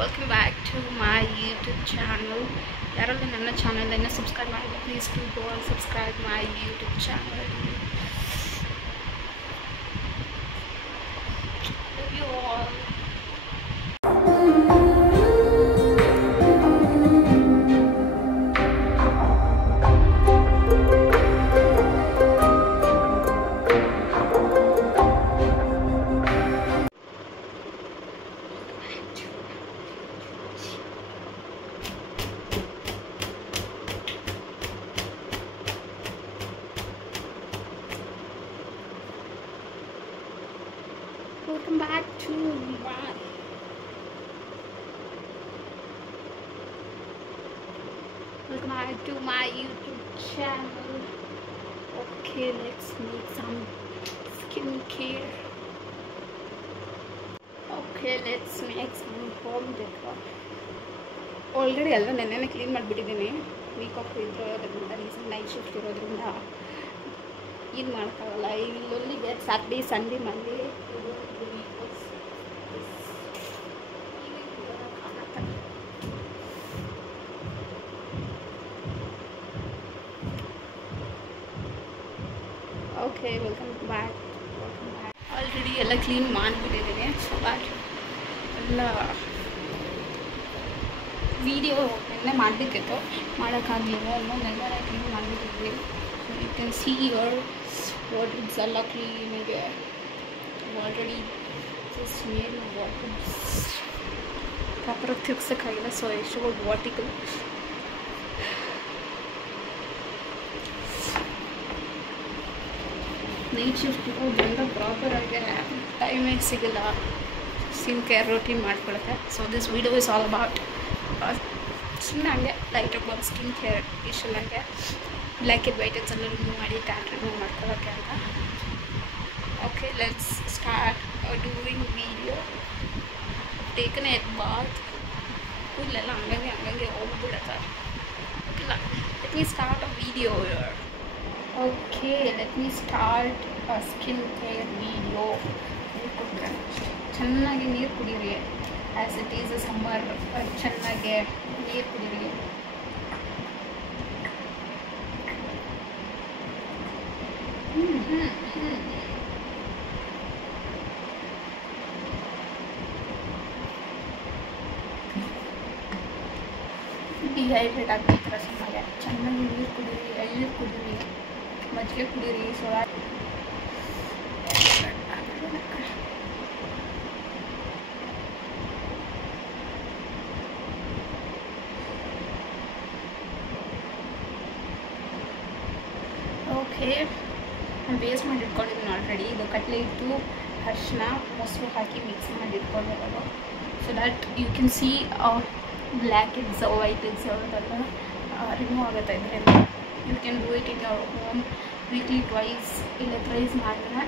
welcome back to my YouTube channel. ಯಾರೆಲ್ಲ ನನ್ನ channel ಅನ್ನು ಸಬ್ಸ್ಕ್ರೈಬ್ ಮಾಡಿಲ್ಲ, please to go and subscribe my YouTube channel. Love you all. Welcome back to my YouTube channel. Okay, let's make some skincare. Okay, let's make some home decor. Already ಎಲ್ಲ ನೆನ್ನೆ clean ಮಾಡಿಬಿಟ್ಟಿದ್ದೀನಿ. Weak of ಇರೋದ್ರಿಂದ reason night shift ಇರೋದ್ರಿಂದ ಏನು ಮಾಡೋಕ್ಕಾಗಲ್ಲ. I will only get Saturday, Sunday, Monday. Okay, welcome back. Already ಎಲ್ಲ clean ಮಾಡಿಬಿಟ್ಟಿದ್ದೀನಿ. So but ಎಲ್ಲ video ನೆನ್ನೆ ಮಾಡಬೇಕಿತ್ತು, ಮಾಡೋಕ್ಕಾಗಲಿಲ್ಲ. ನೆನ್ನೆ ಕ್ಲೀನ್ ಮಾಡಿಬಿಟ್ಟಿದ್ವಿ. So you can see your waters ಎಲ್ಲ ಕ್ಲೀನಿಗೆ ಆಲ್ರೆಡಿ ಜಸ್ಟ್ ಏನು ವಾಟರ್ಸ್ ಪ್ರಾಪರಾಗಿ ತಿರ್ಗ್ಸೋಕ್ಕಾಗಿಲ್ಲ. ಸೊ ಎಷ್ಟೋ ವಾಟಿಗಳು ನೈಟ್ ಶಿಫ್ಟ್ ಇರೋದ್ರಿಂದ ಪ್ರಾಪರಾಗಿ ಟೈಮೇ ಸಿಗಲ್ಲ ಸ್ಕಿನ್ ಕೇರ್ ರೂಟೀನ್ ಮಾಡ್ಕೊಳಕ್ಕೆ. So this video is all about ಸುಮ್ಮನೆ ಹಂಗೆ ಲೈಟ್ ಅಬೌಟ್ ಸ್ಕಿನ್ ಕೇರ್ ಇಷ್ಟಲ್ಲಾಗೆ ಬ್ಲ್ಯಾಕ್ ಆ್ಯಂಡ್ ವೈಟ್ ಎಲ್ಲ ರಿಮೂವ್ ಮಾಡಿ ಟ್ಯಾನ್ ರಿಮೂವ್ ಮಾಡ್ಕೊಳ್ಳೋಕ್ಕೆ ಅಂತ. Okay, let's start doing video. Taken a bath, ಕೂದಲೆಲ್ಲ ಹಂಗಂಗೆ ಹೋಗ್ಬಿಡುತ್ತೆ. ಇಲ್ಲ, let me start a video. Okay, let me start a skincare video. ಚೆನ್ನಾಗಿ ನೀರು ಕುಡೀರಿ. ಆ್ಯಸ್ ಇಟ್ ಈಸ್ ಸಮ್ಮರ್, ಚೆನ್ನಾಗಿ ನೀರು ಕುಡೀರಿ. ಡಿಹೈಡ್ರೇಟ್ ಆಗ್ತಿರ್ತಾರೆ ಸುಮ್ಮನೆ. ಚೆನ್ನಾಗಿ ನೀರು ಕುಡೀರಿ, ಎಳ್ನೀರು ಕುಡೀರಿ, ಮಜ್ಜಿಗೆ ಕುಡೀರಿ. ಸೊ ಓಕೆ, ನಾನು ಬೇಸ್ ಮಾಡಿ ಇಟ್ಕೊಂಡಿದ್ದೀನಿ ಆಲ್ರೆಡಿ. ಇದು ಕಡಲೆ ಹಿಟ್ಟು, ಅರಿಶಿನ, ಮೊಸರು ಹಾಕಿ ಮಿಕ್ಸ್ ಮಾಡಿ ಇಟ್ಕೊಂಡಿರೋದು. So that you can see black eggs, white eggs ಅದೆಲ್ಲ ರಿಮೂವ್ ಆಗುತ್ತೆ ಇದರಿಂದ. You can do it in your home weekly twice ಇಲ್ಲ ಥ್ರೈಸ್ ಮಾಡಿದ್ರೆ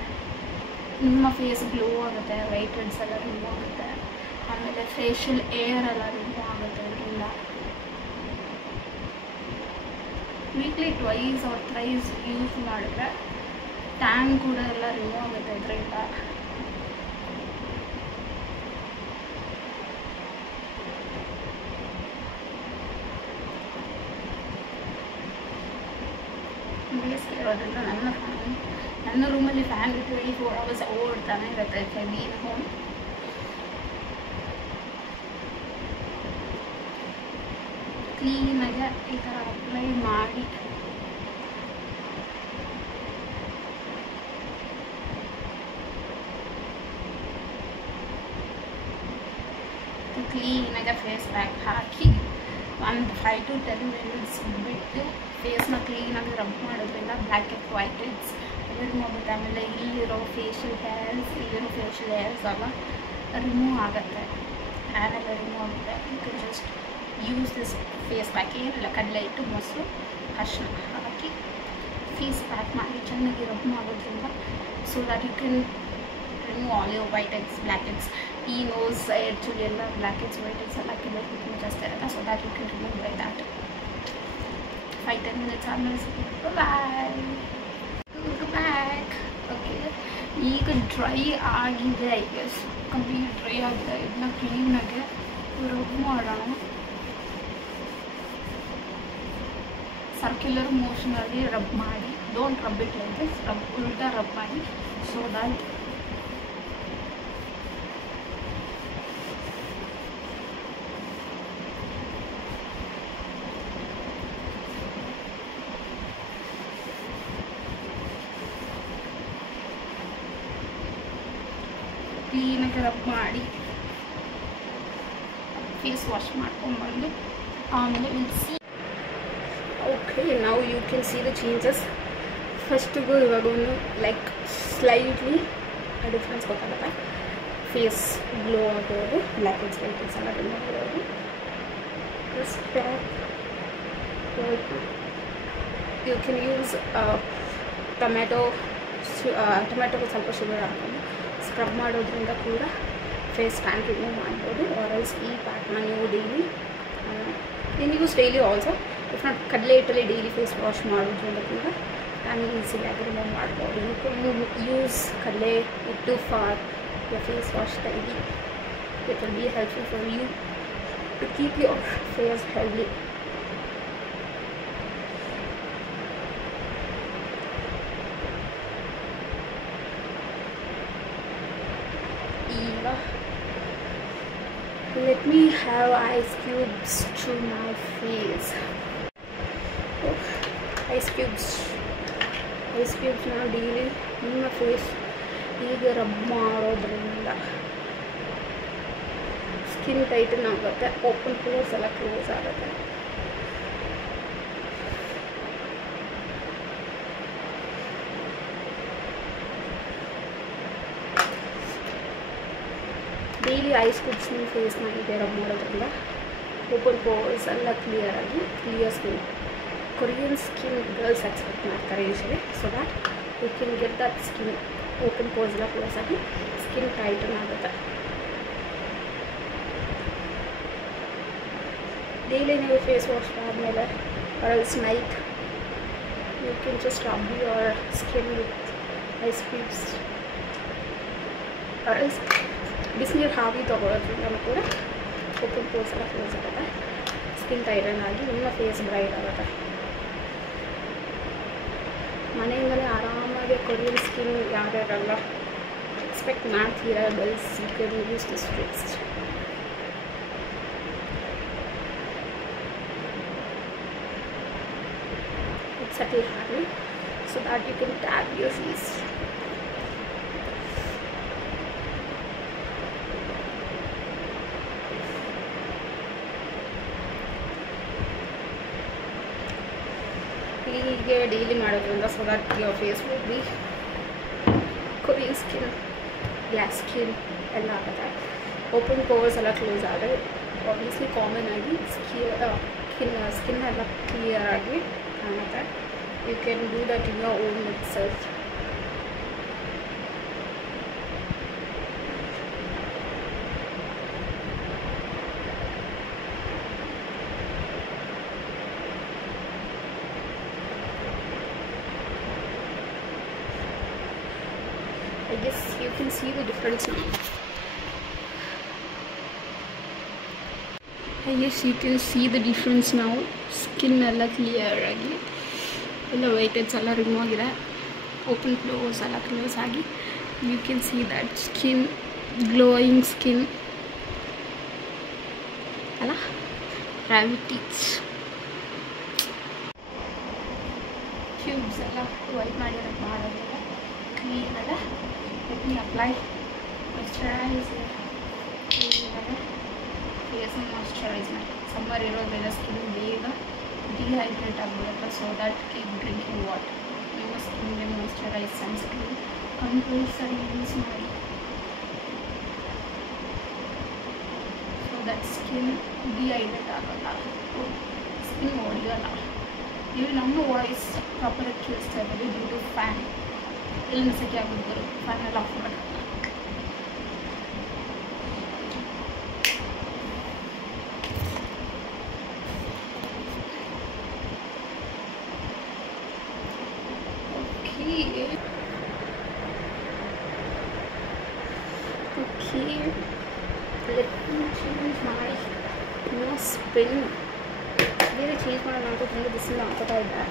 ನಿಮ್ಮ ಫೇಸ್ ಗ್ಲೋ ಆಗುತ್ತೆ, ವೈಟ್ ಹೆಡ್ಸ್ ಎಲ್ಲ ರಿಮೂವ್ ಆಗುತ್ತೆ. ಆಮೇಲೆ ಫೇಶಿಯಲ್ ಏರ್ ಎಲ್ಲ ರಿಮೂವ್ ಆಗುತ್ತೆ ಇದರಿಂದ. Weekly twice or thrice use ಮಾಡಿದ್ರೆ ಟ್ಯಾನ್ ಕೂಡ ಎಲ್ಲ ರಿಮೂವ್ ಆಗುತ್ತೆ ಇದರಿಂದ. ಬೇಸಿಗೆ ಇರೋದ್ರಿಂದ ನನ್ನ ರೂಮಲ್ಲಿ ಫ್ಯಾನ್ 24 hours ಓಡ್ತಾನೆ ಇರುತ್ತೆ. ಹೆವಿ ಹೋಮ್ ಕ್ಲೀನಾಗಿ ಈ ಥರ ಅಪ್ಲೈ ಮಾಡಿ ಕ್ಲೀನಾಗಿ ಫೇಸ್ ಪ್ಯಾಕ್ ಹಾಕಿ ಒಂದು 5 to 10 minutes ಬಿಟ್ಟು ಫೇಸ್ನ ಕ್ಲೀನಾಗಿ ರಬ್ ಮಾಡೋದ್ರಿಂದ ಬ್ಲ್ಯಾಕ್ ಆ್ಯಂಡ್ ವೈಟ್ ಹೆಡ್ಸ್ ಎಲ್ಲ ರಿಮೂವ್ ಆಗುತ್ತೆ. ಆಮೇಲೆ ಇಲ್ಲಿರೋ ಫೇಶಿಯಲ್ ಹೇರ್ಸ್ ಎಲ್ಲ ರಿಮೂವ್ ಆಗುತ್ತೆ, ಟ್ಯಾನ್ ಎಲ್ಲ ರಿಮೂವ್ ಆಗುತ್ತೆ. You can just use this face pack. ಏನಿಲ್ಲ, ಕಡಲೆ ಹಿಟ್ಟು, ಮೊಸರು, ಅರಿಶಿನ ಹಾಕಿ ಫೇಸ್ ಪ್ಯಾಕ್ ಮಾಡಿ ಚೆನ್ನಾಗಿ ರಬ್ ಮಾಡೋದ್ರಿಂದ so that you can remove all your white heads, black heads. ಈ ನೋಸ್ ಆ್ಯಕ್ಚುಲಿ ಎಲ್ಲ ಬ್ಲ್ಯಾಕ್ ಹೆಡ್ಸ್, ವೈಟ್ ಹೆಡ್ಸ್ ಎಲ್ಲ ಕೆಲವು ಜಾಸ್ತಿ ಇರುತ್ತೆ. So that you can remove by that. 5-10 minutes ಆದಮೇಲೆ ಸಿಗುತ್ತೆ. ಬಾಯ್. ಬ್ಯಾಕ್. ಓಕೆ, ಈಗ ಡ್ರೈ ಆಗಿದೆ. ಐ ಗೆಸ್ ಕಂಪ್ಲೀಟ್ ಡ್ರೈ ಆಗಿದೆ. ಇದನ್ನ ಕ್ಲೀನಾಗಿ ಮಾಡೋಣ. ಸರ್ಕ್ಯುಲರ್ ಮೋಷನಲ್ಲಿ ರಬ್ ಮಾಡಿ, don't rub it like this, ಉಲ್ಟಾ ರಬ್ ಮಾಡಿ, ಸೊ ದಟ್ ಕ್ಲೀನಾಗಿ ರಬ್ ಮಾಡಿ ಫೇಸ್ ವಾಶ್ ಮಾಡ್ಕೊಂಡ್ಬಂದು ಆಮೇಲೆ ವಿಲ್ ಸಿ. ಓಕೆ, ನಾವು you can see the changes. ಫಸ್ಟಿಗೂ ಇವಾಗೊಂದು ಲೈಕ್ ಸ್ಲೈಟ್ಲಿ ಡಿಫ್ರೆನ್ಸ್ ಗೊತ್ತಾಗುತ್ತೆ. ಫೇಸ್ ಗ್ಲೋ ಆಗೋದು, ಬ್ಲ್ಯಾಕ್ ಹೆಡ್ಸ್ ವೈಟ್ ಹೆಡ್ಸ್ ಎಲ್ಲ ರಿಮೂವ್ ಆಗೋದು. ಯು ಕ್ಯಾನ್ ಯೂಸ್ ಟೊಮೆಟೊಗೆ ಸ್ವಲ್ಪ ಶುಗರ್ ಹಾಕೊಂಡು ಸ್ಕ್ರಬ್ ಮಾಡೋದ್ರಿಂದ ಕೂಡ ಫೇಸ್ ಟ್ಯಾನ್ ರಿಮೂವ್ ಮಾಡ್ಬೋದು. ಆರಲ್ಸ್ ಈ ಪ್ಯಾಕ್ನ ನೀವು daily use daily also. If not ಕಡಲೆ ಹಿಟ್ಟಲ್ಲಿ ಡೈಲಿ ಫೇಸ್ ವಾಶ್ ಮಾಡೋದ್ರಿಂದ ಕೂಡ ಟ್ಯಾನ್ ಈಸಿಯಾಗಿ ರಿಮೂವ್ ಮಾಡ್ಬೋದು. ಯು ಯೂಸ್ ಕಡಲೆ ಹಿಟ್ಟು for your face wash daily. It will be helpful for you to keep your face healthy. Let me have ice cubes to my face. Oh, ice cubes now daily ನಿಮ್ಮ face ಹೀಗೆ rub ಮಾಡೋದ್ರಿಂದ skin tighten ಆಗುತ್ತೆ, open pores ಎಲ್ಲ close ಆಗುತ್ತೆ. Daily ice cubes ನಿಮ್ಮ ಫೇಸ್ನ ಹೀಗೆ rub ಮಾಡೋದ್ರಿಂದ ಓಪನ್ ಪೋರ್ಸ್ ಎಲ್ಲ clear skin. Korean skin girls expect ಮಾಡ್ತಾರೆ usually, so that you can get that skin open pores ಎಲ್ಲ ಕ್ಲೋಸ್ ಆಗಿ ಸ್ಕಿನ್ ಟೈಟನ್ ಆಗುತ್ತೆ. ಡೈಲಿ ನೀವು ಫೇಸ್ ವಾಶ್ ಆದಮೇಲೆ also night you can just rub your skin with ice cubes. Also ಬಿಸಿನೀರು ಹಾವಿ ತೊಗೊಳೋದ್ರಿಂದ ಕೂಡ open pores ಎಲ್ಲ ಕ್ಲೋಸ್ ಆಗುತ್ತೆ, ಸ್ಕಿನ್ ಟೈಟನ್ ಆಗಿ ನಿಮ್ಮ ಫೇಸ್ ಬ್ರೈಟ್ ಆಗುತ್ತೆ. ಮನೆಯಿಂದಲೇ ಆರಾಮಾಗಿ ಕೊರಿಯನ್ ಸ್ಕಿನ್ ಯಾರ್ಯಾರೆಲ್ಲ ಎಕ್ಸ್ಪೆಕ್ಟ್ ಮಾಡ್ತೀರಾ girls, you can use this face. It's subtle handle so that you can tap your face. ಹೀಗೆ ಡೈಲಿ ಮಾಡೋದ್ರಿಂದ so that your face will be Korean skin, glass skin ಎಲ್ಲ ಆಗುತ್ತೆ. Open pores ಎಲ್ಲ close ಆದರೆ obviously common ಆಗಿ skin ಎಲ್ಲ clear ಆಗಿ ಕಾಣುತ್ತೆ. You can do that in your own itself. I guess you can see the difference now. I guess you can see the difference now. Skin ಎಲ್ಲ clear ಆಗಿ ಎಲ್ಲ white heads ಎಲ್ಲ remove ಆಗಿದೆ, open pores ಎಲ್ಲ close ಆಗಿ you can see that skin glowing skin ಅಲ್ಲ. ಗ್ರಾವಿಟೀಸ್ cubes ಎಲ್ಲ ವೈಟ್ ಮಾಡೋದಿಲ್ಲ ಕ್ಲೀನ್ ಅಲ್ಲ. Let me apply moisturizer. ಫೇಸ್ನ ಮಾಯ್ಶ್ಚರೈಸ್ ಮಾಡಿ. ಸಮ್ಮರ್ ಇರೋದ್ರಿಂದ ಸ್ಕಿನ್ ಬೇಗ ಡಿಹೈಡ್ರೇಟ್ ಆಗಿಬಿಡುತ್ತೆ, so that keep drinking water. ನಿಮ್ಮ ಸ್ಕಿನ್ಗೆ ಮಾಯ್ಶ್ಚರೈಸ್ ಸನ್ಸ್ಕ್ರೀನ್ ಕಂಪಲ್ಸರಿ ಯೂಸ್ ಮಾಡಿ, ಸೊ ದಟ್ ಸ್ಕಿನ್ ಡಿಹೈಡ್ರೇಟ್ ಆಗೋಲ್ಲ, ಸ್ಕಿನ್ ಒಡೆಯಲ್ಲ. ನೀವು ನಮ್ಮ ವಾಯ್ಸ್ ಪ್ರಾಪರಾಗಿ ಕೇಳಿಸ್ತಾ ಇರೋದು ಡ್ಯೂ ಟು ಫ್ಯಾನ್. ಇಲ್ಲಿ ಸೆಕೆ ಆಗೋದು, ಫ್ಯಾನ್ ಎಲ್ಲ ಆಫ್ ಮಾಡಿ. Okay, let me change my nose pin ಬೇರೆ ಚೇಂಜ್ ಮಾಡೋಣ ಅಂತ ತುಂಬ ದಿವಸದಿಂದ ಹಾಕೋತಾ ಇದ್ದೆ.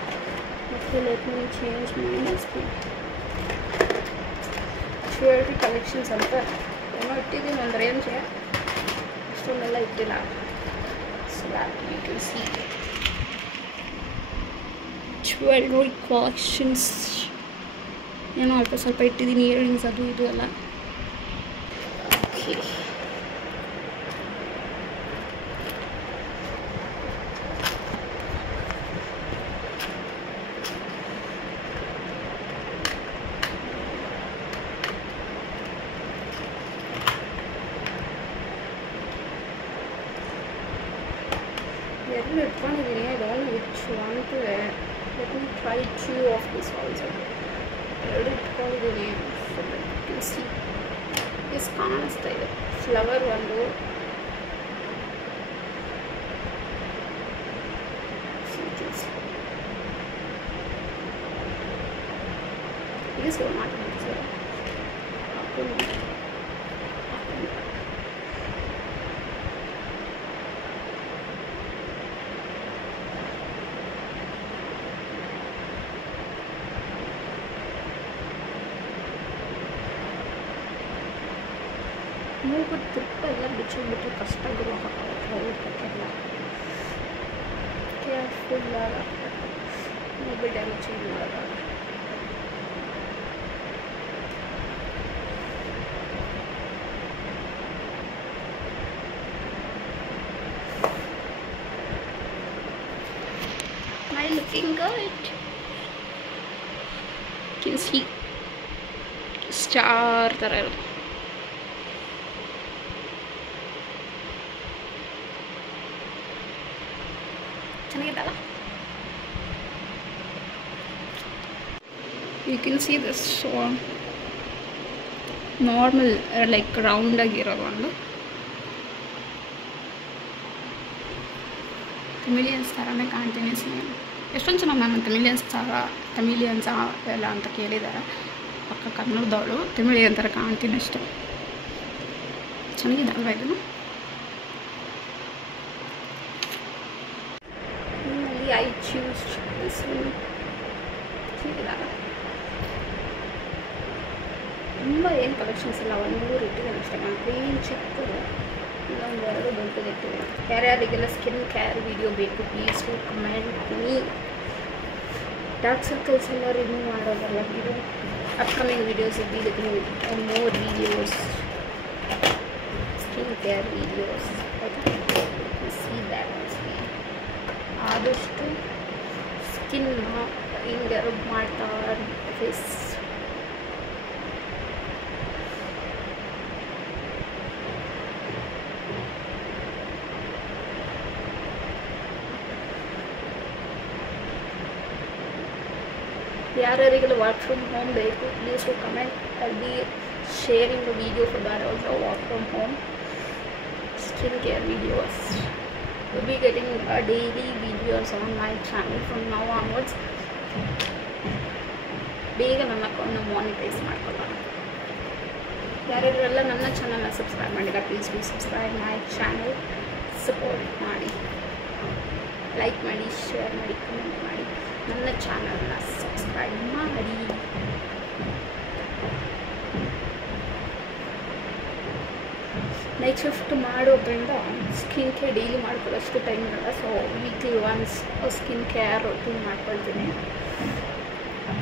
ಮತ್ತೆ let me change my spin. Jewellery collections ಅಂತ ಏನೋ ಇಟ್ಟಿದ್ದೀನಿ ಒಂದು ರೇಂಜೆ, ಅಷ್ಟೊಂದೆಲ್ಲ ಇಟ್ಟಿಲ್ಲ. So you can see jewellery collections ಏನೋ ಅಲ್ಪ ಸ್ವಲ್ಪ ಇಟ್ಟಿದ್ದೀನಿ, ಇಯರಿಂಗ್ಸ್ ಅದು ಇದು ಎಲ್ಲ. ಓಕೆ, ಎರಡು ಇಟ್ಕೊಂಡಿದ್ದೀನಿ. I don't know which one to wear. Let me try 2 of this also. ಎರಡು ಇಟ್ಕೊಂಡಿದ್ದೀನಿ. ಸಿ ಎಷ್ಟು ಕಾಣಿಸ್ತಾ ಇದೆ. ಫ್ಲವರ್ ಒಂದು, ಇದು ಸೇವ್ ಮಾಡ್ತೀನಿ ಸರ್. ಮೂಗು ತಿಪ್ಪೆಲ್ಲ ಬಿಚ್ಚಿಬಿಟ್ಟು ಕಷ್ಟ ಆಗಿರೋ ಹಾಕೋಲ್ಲ. ಕೇರ್ಫುಲ್ಲಾಗ ಮೂಗು damage ಮಾಡೋದಾಗ. Am I looking good? You can see star ಥರ ಇರುತ್ತೆ. ಚೆನ್ನಾಗಿದ್ದಲ್ಲ? You can see this normal like round ಆಗಿರೋ ಒಂದು ತಮಿಲಿಯನ್ಸ್ ಥರನೇ ಕಾಣ್ತೀನಿ. ಎಷ್ಟೊಂದು ಜನ ನಾನು ತಮಿಲಿಯನ್ಸ್ ಎಲ್ಲ ಅಂತ ಕೇಳಿದ್ದಾರೆ. ಪಕ್ಕ ಕನ್ನಡದವಳು ತಮಿಳಿಯನ್ ಥರ ಕಾಣ್ತೀನಿ ಅಷ್ಟೇ. ಚೆನ್ನಾಗಿದೆ ಅಲ್ವಾ ಇದನ್ನು? I choose this one. ತುಂಬ ಏನು ಕಲೆಕ್ಷನ್ಸ್ ಇಲ್ಲ, ಒಂದು 3 ಇಟ್ಟಿದ್ದೇನೆ ಅಷ್ಟೇ. ನಾನು ಕ್ರೀಮ್ ಚಿಕ್ಕದು ಇನ್ನೊಂದು 2 ದೊಡ್ಡದು ಇಟ್ಟಿದ್ದೇನೆ. ಯಾರ್ಯಾರಿಗೆಲ್ಲ ಸ್ಕಿನ್ ಕೇರ್ ವಿಡಿಯೋ ಬೇಕು please to comment me. Dark circles ಎಲ್ಲ ರಿಮೂವ್ ಮಾಡೋದಲ್ಲ, ಇದು ಅಪ್ಕಮಿಂಗ್ ವೀಡಿಯೋಸ್ ಇದ್ದಿದ್ದು. More videos, skin care videos ಆಯಿತಾ? ಸಿ ದ್ಯಾಟ್ ಆದಷ್ಟು ಸ್ಕಿನ್ನ ಹಿಂಗೆ ರಬ್ ಮಾಡ್ತಾ ಫೇಸ್. ಯಾರ್ಯಾರಿಗೆಲ್ಲ ವರ್ಕ್ ಫ್ರಮ್ ಹೋಮ್ ಬೇಕು please to comment. I be sharing the video for that also. Work from home skincare videos. We'll be getting daily videos on my channel from now onwards. ಬೇಗ ನನ್ನ ಅಕೌಂಟ್ನ monetize ಮಾಡ್ಕೊಳ್ಳೋಣ. ಯಾರ್ಯಾರೆಲ್ಲ ನನ್ನ ಚಾನಲ್ನ subscribe ಮಾಡಿಲ್ಲ please do subscribe my channel. Support ಮಾಡಿ, like ಮಾಡಿ, share ಮಾಡಿ, ಕಮೆಂಟ್ ಮಾಡಿ. ನನ್ನ ಚಾನಲ್ನ ಸಬ್ಸ್ಕ್ರೈಬ್ ಮಾಡಿ. ನೈಟ್ ಶಿಫ್ಟ್ ಮಾಡೋದ್ರಿಂದ ಸ್ಕಿನ್ ಕೇರ್ ಡೈಲಿ ಮಾಡ್ಕೊಳ್ಳೋಷ್ಟು ಟೈಮ್ ಇರಲ್ಲ. So weekly once skin care routine ಮಾಡ್ಕೊಳ್ತೀನಿ.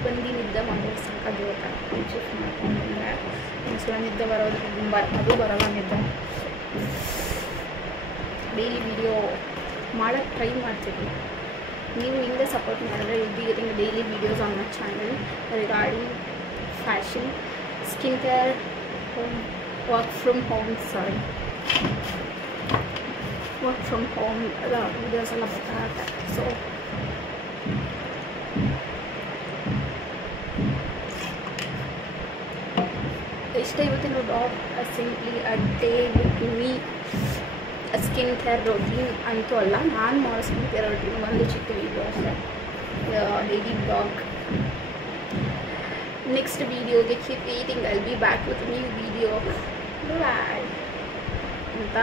ಬಂದು ನಿದ್ದೆ ಮಾಡೋದು ಸಾಕಾಗಿರುತ್ತೆ. ನೈಟ್ ಶಿಫ್ಟ್ ಮಾಡ್ಕೊಂಡ್ರೆ ಒಂದ್ಸಲ ನಿದ್ದೆ ಬರೋದು ಅದು ಬರೋಲ್ಲ ನಿದ್ದೆ. ಡೈಲಿ ವಿಡಿಯೋ ಮಾಡೋಕ್ಕೆ ಟ್ರೈ ಮಾಡ್ತೀನಿ. ನೀವು ಹಿಂಗೆ ಸಪೋರ್ಟ್ ಮಾಡಿದ್ರೆ will be getting daily videos on my channel regarding fashion, skin care, work from home ಎಲ್ಲ ವೀಡಿಯೋಸ್ ಎಲ್ಲ ಬರ್ತಾ ಇರ್ತಾರೆ. ಸೊ ಇಷ್ಟೇ ಇವತ್ತಿನ blog. Simply a day with me. Skin care routine ಅಂತೂ ಅಲ್ಲ, ನಾನು ಮಾಡೋ ಸ್ಕಿನ್ ಕೇರ್ ರೋಟೀನ್ ಒಂದು ಚಿಕ್ಕ ವೀಡಿಯೋ ಅಷ್ಟೇ, ಡೈಲಿ ಬ್ಲಾಗ್. ನೆಕ್ಸ್ಟ್ ವೀಡಿಯೋಗೆ keep waiting. I will be back with new video. Bye ಅಂತ